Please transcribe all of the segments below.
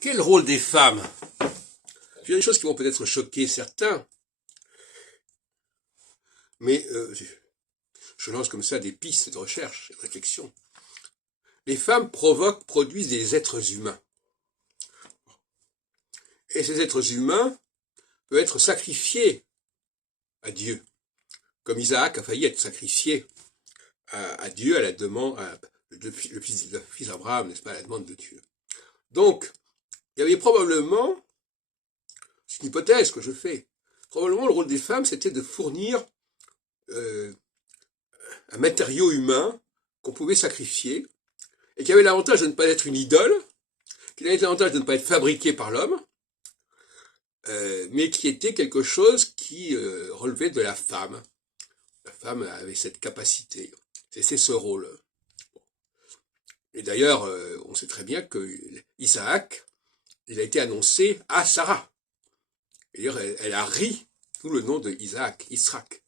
Quel rôle des femmes? Il y a des choses qui vont peut-être choquer certains, mais je lance comme ça des pistes de recherche et de réflexion. Les femmes produisent des êtres humains. Et ces êtres humains peuvent être sacrifiés à Dieu, comme Isaac a failli être sacrifié à Dieu à la demande, le fils d'Abraham, n'est-ce pas, à la demande de Dieu. Donc, il y avait probablement, c'est une hypothèse que je fais, probablement le rôle des femmes, c'était de fournir un matériau humain qu'on pouvait sacrifier, et qui avait l'avantage de ne pas être une idole, qui avait l'avantage de ne pas être fabriqué par l'homme, mais qui était quelque chose qui relevait de la femme. La femme avait cette capacité, c'est ce rôle. Et d'ailleurs, on sait très bien que Isaac, il a été annoncé à Sarah. Et d'ailleurs, elle a ri, d'où le nom de Isaac, Yitzhak.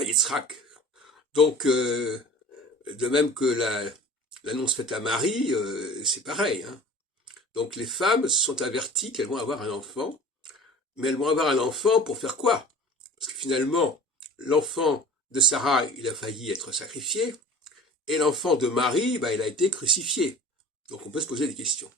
Yitzhak. Donc, de même que l'annonce faite à Marie, c'est pareil. Hein. Donc les femmes sont averties qu'elles vont avoir un enfant, mais elles vont avoir un enfant pour faire quoi? Parce que finalement, l'enfant de Sarah, il a failli être sacrifié, et l'enfant de Marie, il a été crucifié. Donc on peut se poser des questions.